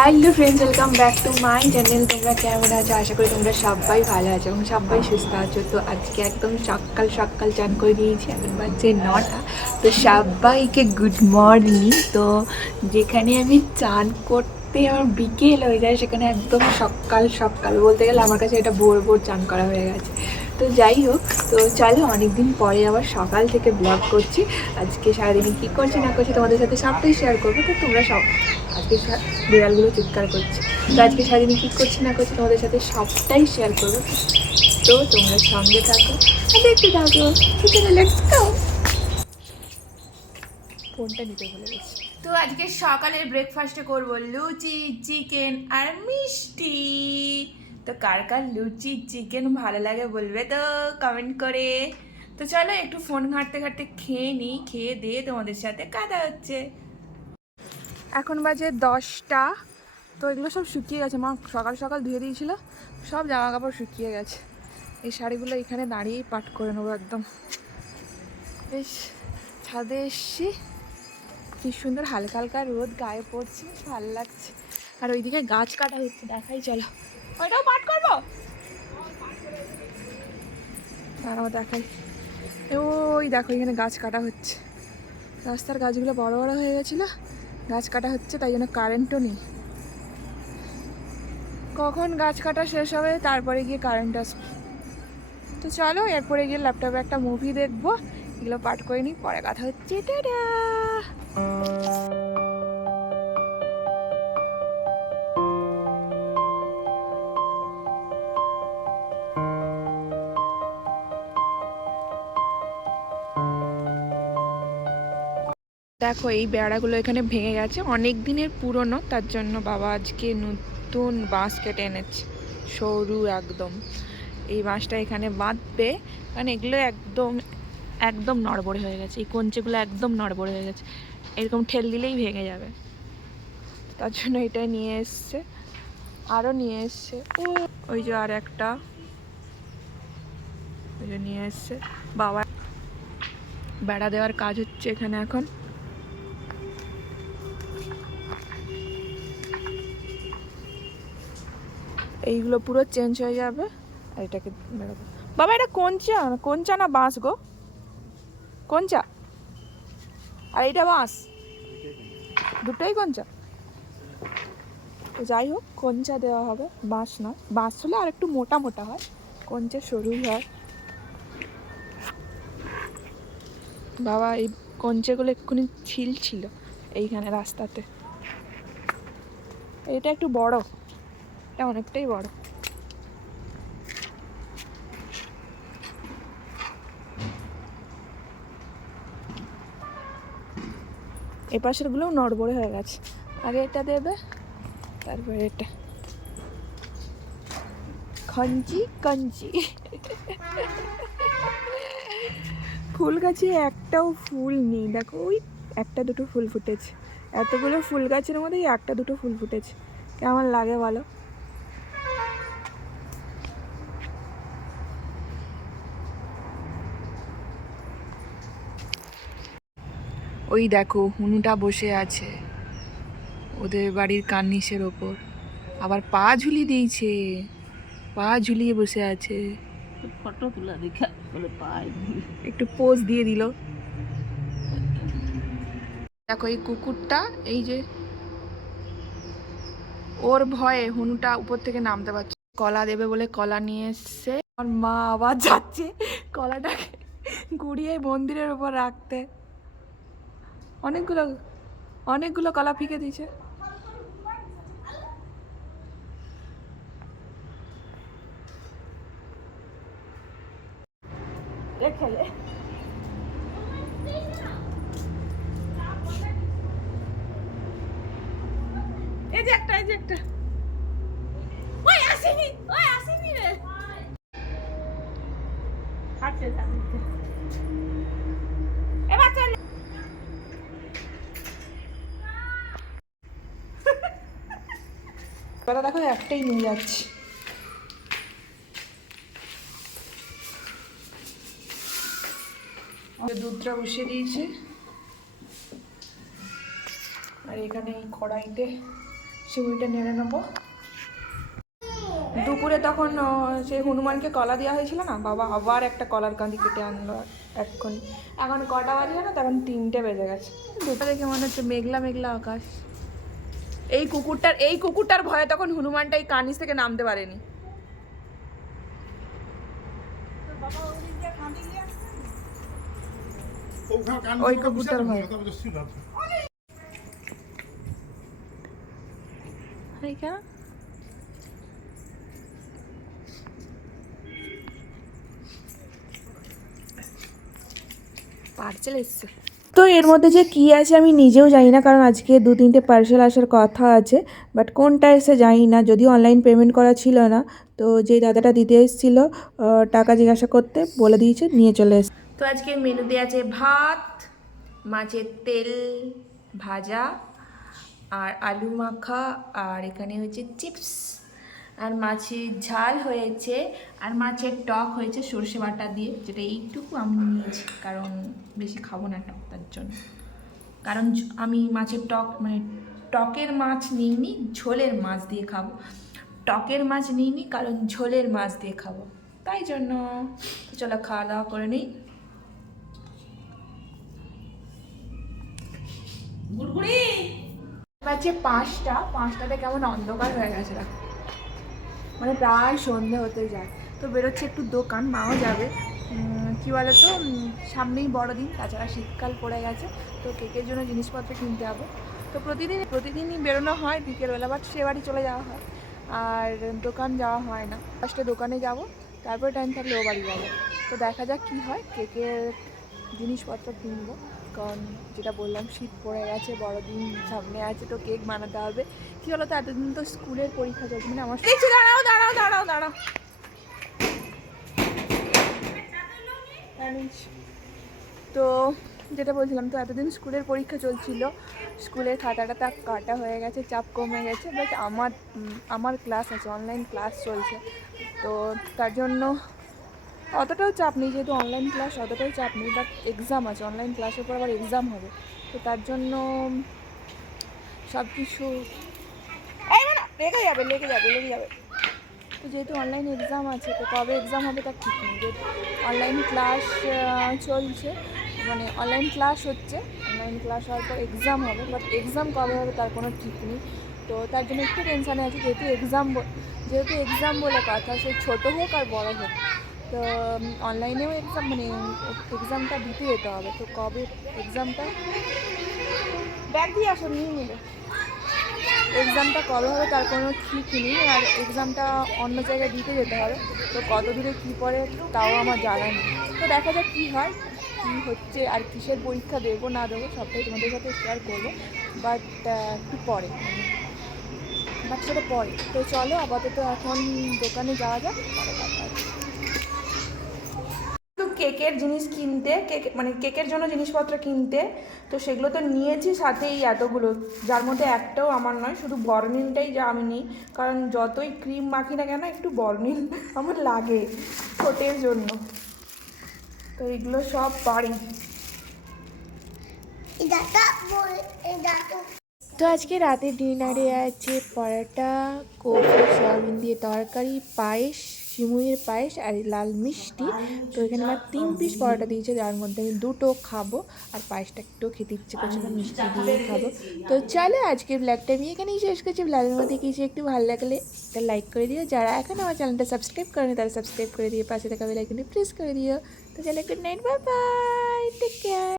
Hello friends, welcome back to my channel. তোমরা কেমন আছো? আশা করি তোমরা সবাই ভালো আছো এবং সবাই সুস্থ আছো। তো আজকে একদম সকাল সকাল চান করে দিয়েছি, এখন বাজছে নটা। তো সবাইকে গুড মর্নিং তো যেখানে আমি চান করতে আমার বিকেল হয়ে যায়, সেখানে একদম সকাল সকাল বলতে গেলে আমার কাছে এটা ভোর ভোর চান করা হয়ে গেছে। তো যাই হোক, তো চলো অনেকদিন পরে আবার সকাল থেকে ব্লগ করছি। আজকে সারাদিনে কী করছি না করছি তোমাদের সাথে সবটাই শেয়ার করব। তো তোমরা সব, আজকে বিড়ালগুলো চিৎকার করছে। তো আজকে সারাদিনে কী করছি না করছি তোমাদের সাথে সবটাই শেয়ার করব। তো তোমরা সঙ্গে থাকো দেখতে থাকো। ঠিক আছে লেটস গো ফোনটা নিতে ভুলে গেছি। তো আজকে সকালের ব্রেকফাস্টে করব লুচি চিকেন আর মিষ্টি। তো কার কার লুচি চিকেন ভালো লাগে বলবে তো কমেন্ট করে। তো চলো একটু ফোন ঘাঁটতে ঘাঁটতে খেয়ে নিই, খেয়ে দিয়ে তোমাদের সাথে কাদা হচ্ছে। এখন বাজে দশটা, তো এগুলো সব শুকিয়ে গেছে। মা সকাল সকাল ধুয়ে দিয়েছিল, সব জামা কাপড় শুকিয়ে গেছে। এই শাড়িগুলো এখানে দাঁড়িয়েই পাট করে নেব একদম। বেশ, ছাদে এসছি। কি সুন্দর হালকা হালকা রোদ, গায়ে পড়ছে, ভালো লাগছে। আর ওইদিকে গাছ কাটা হচ্ছে, দেখাই চলো। ওইটাও পাট করব? দাঁড়াও, দেখাই। ওই দেখো, এখানে গাছ কাটা হচ্ছে। রাস্তার গাছগুলো বড় বড় হয়ে গেছিল গাছ কাটা হচ্ছে, তাই জন্য কারেন্টও নেই। কখন গাছ কাটা শেষ হবে? তারপরে গিয়ে কারেন্ট আসবে। তো চলো, এরপরে গিয়ে ল্যাপটপে একটা মুভি দেখব। এগুলো পাঠ করে নিই, পরে কথা হচ্ছে, টাটা! দেখো, এই বেড়াগুলো এখানে ভেঙে গেছে। অনেক দিনের পুরনো, তার জন্য বাবা আজকে নতুন বাঁশ কেটে এনেছে সরু একদম। এই বাঁশটা এখানে বাঁধবে। কারণ এগুলো একদম একদম নড়বড়ে হয়ে গেছে। এই কঞ্চিগুলো একদম নড়বড়ে হয়ে গেছে। এরকম ঠেল দিলেই ভেঙে যাবে। তার জন্য এটা নিয়ে এসছে। আরও নিয়ে এসছে। ওই যে আর একটা। ওই যে নিয়ে এসছে। বাবা বেড়া দেওয়ার কাজ হচ্ছে এখানে এখন। এইগুলো পুরো চেঞ্জ হয়ে যাবে আর এটাকে বেরোবো। বাবা, এটা কোন চা কোন চা না বাঁশ গো? কোন চা আর এইটা বাঁশ? দুটোই কোন চা তো যাই হোক, কঞ্চা দেওয়া হবে, বাঁশ না। বাঁশ হলে আর একটু মোটা মোটা হয়, কঞ্চা সরুই হয়। বাবা, এই কঞ্চাগুলো এক্ষুনি ছিল ছিল এইখানে রাস্তাতে। এটা একটু বড়। এটা অনেকটাই বড়। এ পাশেরগুলোও নড়বড়ে হয়ে গেছে। আগে এটা দেবে, তারপরে এটা। খঞ্চি কঞ্চি ফুল গাছে একটাও ফুল নেই। দেখো, ওই একটা দুটো ফুল ফুটেছে। এতগুলো ফুল গাছের মধ্যে এই একটা দুটো ফুল ফুটেছে। কেমন লাগে বলো? ওই দেখো হুনুটা বসে আছে। ওদের বাড়ির কার্নিসের ওপর। আবার পা ঝুলি দিয়েছে। পা ঝুলিয়ে বসে আছে। ফটো তোলা দেখা একটু পোজ দিয়ে দিল। দেখো এই কুকুরটা এই যে ওর ভয়ে হুনুটা উপর থেকে নামতে পারছে কলা দেবে বলে কলা নিয়ে এসছে। আমার মা আবার যাচ্ছে কলাটাকে গুড়িয়ে মন্দিরের উপর রাখতে। অনেকগুলো অনেকগুলো কলা ফিকে দিয়েছে। এই যে একটা, এই যে একটা। ওই আসেনি ওই আসেনি রে। এবার কথা দেখো, একটাই নিয়ে যাচ্ছি। দুধটা বসিয়ে দিয়েছি। আর এখানে এই কড়াইতে সিমুইটা নেড়ে নেব। দুপুরে তখন সেই হনুমানকে কলা দেওয়া হয়েছিল না, বাবা আবার একটা কলার কাঁদি কেটে আনলো এখন এখন কটা বাজে না তখন তিনটে বেজে গেছে। দুটো দেখে মনে হচ্ছে মেঘলা মেঘলা আকাশ। এই কুকুরটার এই কুকুরটার ভয়ে তখন হনুমানটা এই কানিস থেকে নামতে পারেনি। ওই হয়। কেন? পার্সেল এসছে। তো এর মধ্যে যে কি আছে আমি নিজেও জানি না, কারণ আজকে দু তিনটে পার্সেল আসার কথা আছে বাট কোনটা এসে জানি না, যদিও অনলাইন পেমেন্ট করা ছিল না, তো যে দাদাটা দিতে এসেছিল টাকা জিজ্ঞাসা করতে বলে দিয়েছে, নিয়ে চলে এসে তো আজকে মেনুতে আছে ভাত, মাছের তেল, ভাজা, আর আলু মাখা, আর এখানে হচ্ছে চিপস আর মাছের ঝাল হয়েছে আর মাছের টক হয়েছে সর্ষে বাটা দিয়ে যেটা এইটুকু আমি নিয়েছি কারণ বেশি খাব না টক তার জন্য। কারণ আমি মাছের টক মানে টকের মাছ নিইনি ঝোলের মাছ দিয়ে খাব। টকের মাছ নিইনি কারণ ঝোলের মাছ দিয়ে খাব। তাই জন্য চলো খাওয়া দাওয়া করে নিই। গুড়গুড়ি! বাজে পাঁচটা পাঁচটাতে কেমন অন্ধকার হয়ে গেছে দেখো। মানে প্রায় সন্ধে হতে যায়। তো বেরোচ্ছে একটু দোকান, মাও যাবে। কি বলো তো সামনেই বড়দিন, তাছাড়া শীতকাল পড়ে গেছে, তো কেকের জন্য জিনিসপত্র কিনতে হবে তো প্রতিদিন, প্রতিদিনই বেরোনো হয় বিকেলবেলা বাট সে বাড়ি চলে যাওয়া হয়। আর দোকান যাওয়া হয় না। ফার্স্টে দোকানে যাব, তারপরে টাইম থাকলে ও বাড়ি যাব। তো দেখা যাক কী হয়, কেকের জিনিসপত্র কিনবো। কারণ যেটা বললাম শীত পড়ে গেছে বড়দিন সামনে আছে তো কেক বানাতে হবে। কী হলো তো এতদিন তো স্কুলের পরীক্ষা চলছে মানে আমার দেখছি দাঁড়াও দাঁড়াও দাঁড়াও দাঁড়াও। জানিস। তো যেটা বলছিলাম তো এতদিন স্কুলের পরীক্ষা চলছিল স্কুলের খাতাটা তা কাটা হয়ে গেছে চাপ কমে গেছে বাট আমার আমার ক্লাস আছে অনলাইন ক্লাস চলছে। তো তার জন্য অতটাও চাপ নেই, যেহেতু অনলাইন ক্লাস অতটাও চাপ নেই বাট এক্সাম আছে। অনলাইন ক্লাসের পর আবার এক্সাম হবে। তো তার জন্য সব কিছু লেগে যাবে লেগে যাবে লেগে যাবে। তো যেহেতু অনলাইন এক্সাম আছে, তো কবে এক্সাম হবে তার ঠিক নেই। যেহেতু অনলাইন ক্লাস চলছে মানে অনলাইন ক্লাস হচ্ছে অনলাইন ক্লাস হওয়ার পর এক্সাম হবে বাট এক্সাম কবে হবে তার কোনো ঠিক নেই। তো তার জন্য একটু টেনশানে আছে, যেহেতু এক্সাম যেহেতু এক্সাম বলে কথা, সে ছোটো হোক আর বড় হোক তো অনলাইনেও এক্সাম মানে এক্সামটা দিতে যেতে হবে। তো কবে এক্সামটা ব্যাগ দিয়ে আসো, নিয়ে নিলে এক্সামটা কবে হবে তার কোনো ঠিক নেই, আর এক্সামটা অন্য জায়গায় দিতে যেতে হবে। তো কত দূরে কী পড়ে তাও আমার জানা নেই। তো দেখা যাক কী হয়, কী হচ্ছে, আর কিসের পরীক্ষা দেবো, না দেবো, সবটাই তোমাদের সাথে শেয়ার করব। বাট একটু পরে বাট সেটা পরে তো চলো, আপাতত এখন দোকানে যাওয়া যাক কেকের জিনিস কিনতে কেক মানে কেকের জন্য জিনিসপত্র কিনতে তো সেগুলো তো নিয়েছি সাথে এই এতগুলো। যার মধ্যে একটাও আমার নয় শুধু বর্নিলটাই যা আমি নিই। কারণ যতই ক্রিম মাখি না কেন একটু বর্নিল আমার লাগে ঠোঁটের জন্য। তো এগুলো সব বাড়ি। তো আজকে রাতের ডিনারে আছে পরোটা কফি সয়াবিন দিয়ে তরকারি পায়েস। সিমুইয়ের পায়েস আর লাল মিষ্টি। তো এখানে আমার তিন পিস পরোটা দিয়েছে যার মধ্যে আমি দুটো খাব আর পায়েসটা একটু খেতে ইচ্ছে করছে না মিষ্টি দিয়ে খাব। তো চলো আজকের ব্লগটা আমি এখানেই শেষ করছি। ব্লগের মধ্যে কিছু একটু ভালো লাগলে একটা লাইক করে দিও। যারা এখন আমার চ্যানেলটা সাবস্ক্রাইব করেনি তারা সাবস্ক্রাইব করে দিয়ে পাশে থাকা বেলাইকনটি প্রেস করে দিও। তো চলো good night bye bye take care